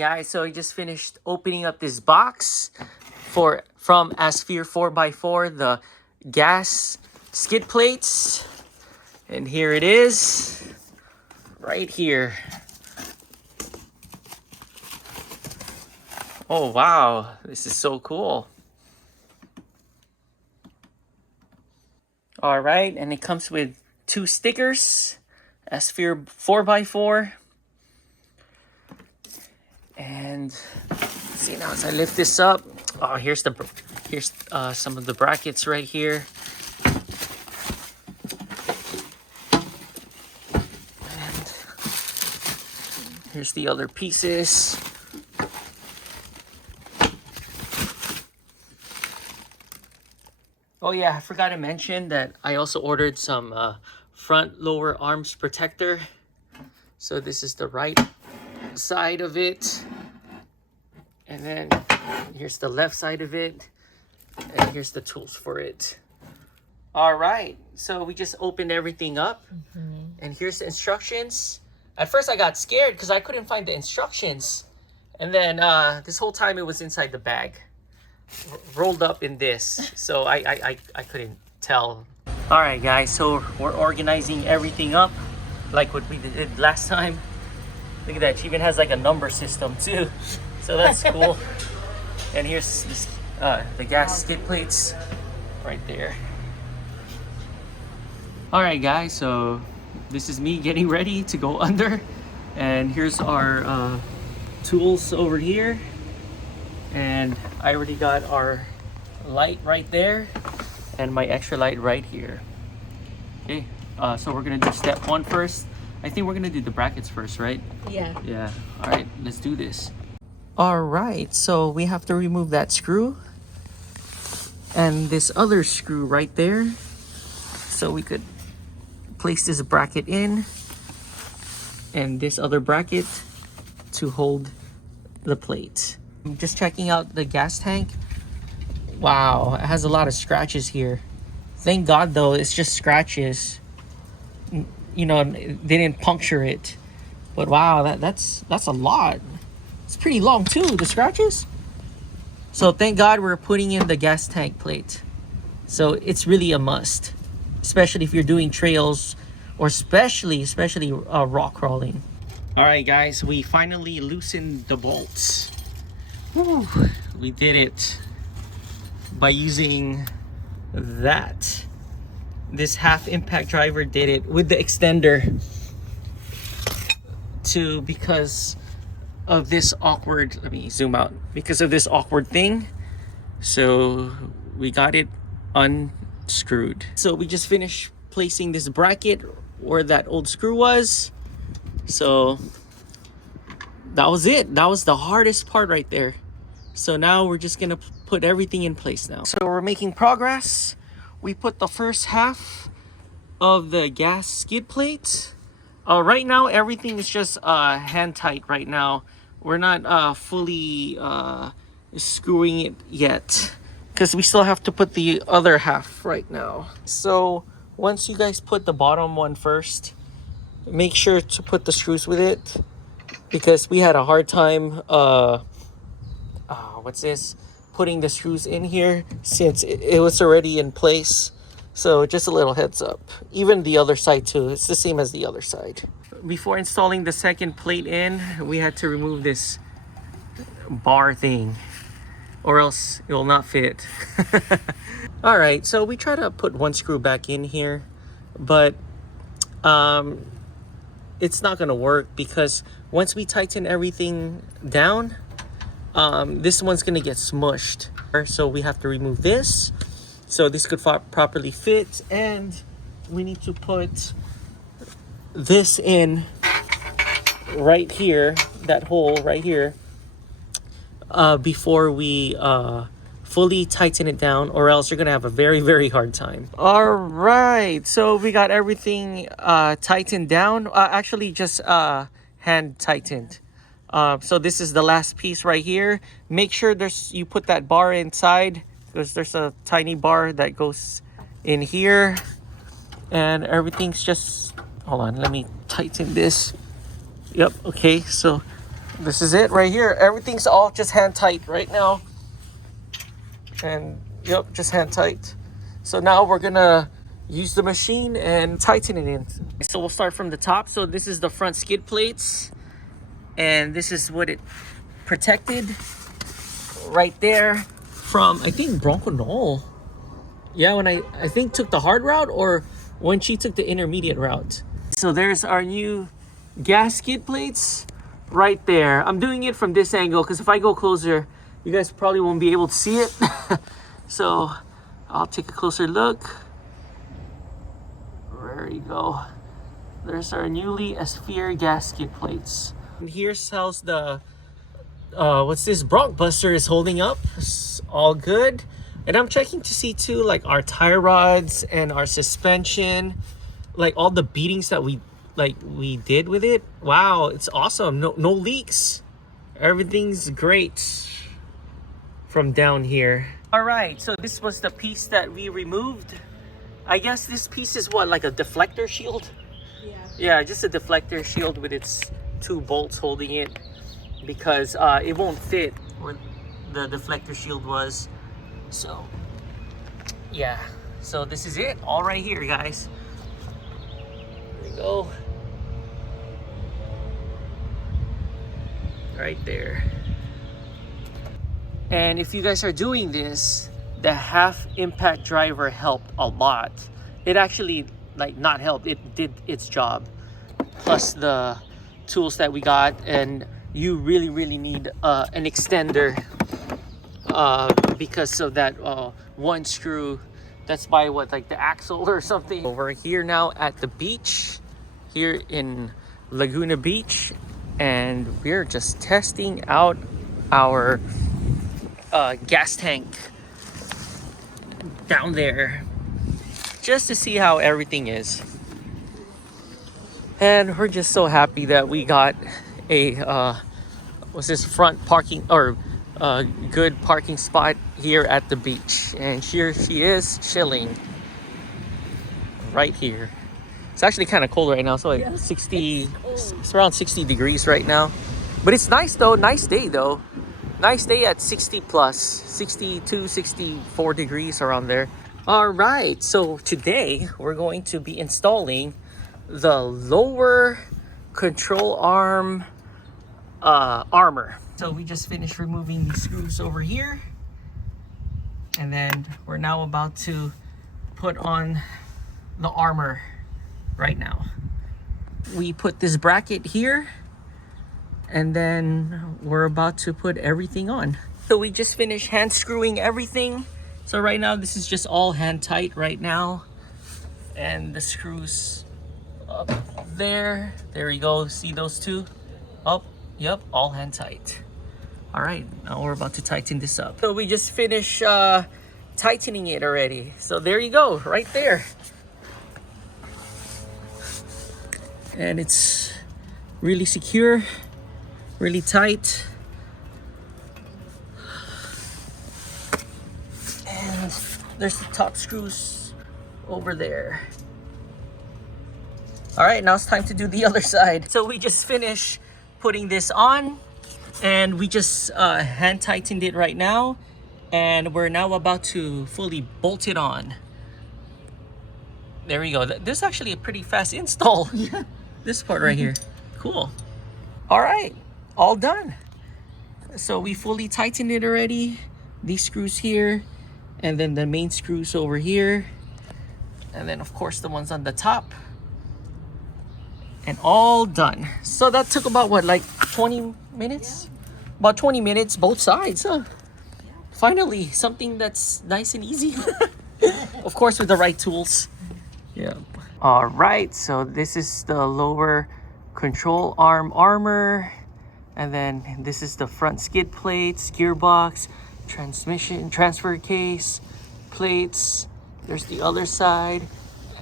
guys, so I just finished opening up this box from Asphere 4x4, the gas skid plates. And here it is, right here. Oh wow, this is so cool. All right, and it comes with 2 stickers, Asphere 4x4. And see now as I lift this up, oh, here's some of the brackets right here. And here's the other pieces. Oh yeah, I forgot to mention that I also ordered some front lower arms protector. So this is the right side of it, and then here's the left side of it, and here's the tools for it. All right, so we just opened everything up, and here's the instructions. At first I got scared because I couldn't find the instructions, and then this whole time it was inside the bag, rolled up in this, so I couldn't tell. All right guys, so we're organizing everything up like what we did last time. Look at that, she even has like a number system too, so that's cool. And here's this, the gas skid plates right there. All right guys, so this is me getting ready to go under, and here's our tools over here, and I already got our light right there and my extra light right here. Okay, so we're gonna do step 1 first. I think we're gonna do the brackets first, right? Yeah. Yeah. All right, let's do this. All right, so we have to remove that screw and this other screw right there, so we could place this bracket in and this other bracket to hold the plate. I'm just checking out the gas tank. Wow, it has a lot of scratches here. Thank God though, it's just scratches. You know, they didn't puncture it, but wow, that's a lot. It's pretty long too, the scratches. So thank God we're putting in the gas tank plate. So it's really a must, especially if you're doing trails, or especially rock crawling. All right guys, we finally loosened the bolts. Whew, we did it by using that. This half impact driver did it with the extender because of this awkward, let me zoom out, because of this awkward thing. So we got it unscrewed. So we just finished placing this bracket where that old screw was. So that was it. That was the hardest part right there. So now we're just gonna put everything in place now. So we're making progress. We put the first half of the gas skid plate. Right now, everything is just hand tight right now. We're not fully screwing it yet, because we still have to put the other half right now. So once you guys put the bottom one first, make sure to put the screws with it, because we had a hard time putting the screws in here since it was already in place. So just a little heads up. Even the other side too, it's the same as the other side. Before installing the second plate in, we had to remove this bar thing, or else it will not fit. All right, so we try to put one screw back in here, but it's not gonna work, because once we tighten everything down, this one's gonna get smushed. So we have to remove this so this could properly fit, and we need to put this in right here, that hole right here, before we fully tighten it down, or else you're gonna have a very hard time. All right, so we got everything tightened down, actually just hand tightened. So this is the last piece right here. Make sure you put that bar inside, because there's a tiny bar that goes in here, and everything's just, hold on, let me tighten this. Yep, okay, so this is it right here. Everything's all just hand tight right now. And yep, just hand tight. So now we're gonna use the machine and tighten it in. So we'll start from the top. So this is the front skid plates, and this is what it protected right there from, I think, Bronco Knoll. Yeah, when I think took the hard route, or when she took the intermediate route. So there's our new gas skid plates right there. I'm doing it from this angle because if I go closer, you guys probably won't be able to see it. So I'll take a closer look. There you go. There's our newly Asphere gas skid plates. And here's how the what's this, Bronc Buster is holding up. It's all good. And I'm checking to see too, like our tire rods and our suspension, like all the beatings that we did with it. Wow, it's awesome. No leaks. Everything's great from down here. All right, so this was the piece that we removed. I guess this piece is what, like a deflector shield? Yeah, just a deflector shield with its 2 bolts holding it, because it won't fit where the deflector shield was. So yeah, so this is it all right here, guys. There we go, right there. And if you guys are doing this, the half impact driver helped a lot. It actually, like, not helped, it did its job, plus the tools that we got. And you really need an extender because of that one screw that's by what, like the axle or something. We're here now at the beach here in Laguna Beach, and we're just testing out our gas tank down there just to see how everything is. And we're just so happy that we got a what's this, front parking, or good parking spot here at the beach. And here she is chilling right here. It's actually kind of cold right now, so like 60, it's around 60 degrees right now, but it's nice though. Nice day though. Nice day at 60 plus, 62, 64 degrees around there. All right, so today we're going to be installing the lower control arm armor. So we just finished removing these screws over here, and then we're now about to put on the armor right now. We put this bracket here, and then we're about to put everything on. So we just finished hand screwing everything. So right now this is just all hand tight right now, and the screws up there, there you go, see those two up? Yep, all hand tight. All right, now we're about to tighten this up. So we just finished tightening it already. So there you go, right there. And it's really secure, really tight. And there's the top screws over there. All right, now it's time to do the other side. So we just finished putting this on, and we just hand tightened it right now, and we're now about to fully bolt it on. There we go. This is actually a pretty fast install. Yeah. This part right here. Cool. All right, all done. So we fully tightened it already. These screws here, and then the main screws over here, and then of course the ones on the top, and all done. So that took about what, like 20 minutes? Yeah. About 20 minutes both sides, huh? Yeah. Finally, something that's nice and easy. Of course, with the right tools. Yeah. All right, so this is the lower control arm armor, and then this is the front skid plates, gearbox, transmission, transfer case, plates. There's the other side,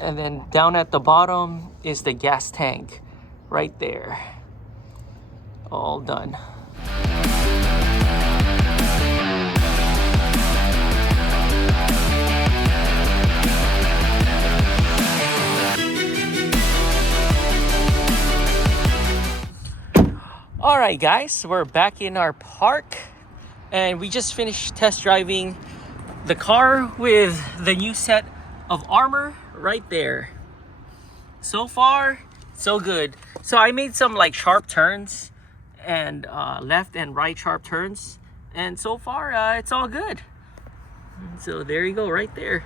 and then down at the bottom is the gas tank right there. All done. All Alright guys, we're back in our park and we just finished test driving the car with the new set of armor right there. So far, so good. So I made some like sharp turns and left and right sharp turns, and so far it's all good. So there you go right there.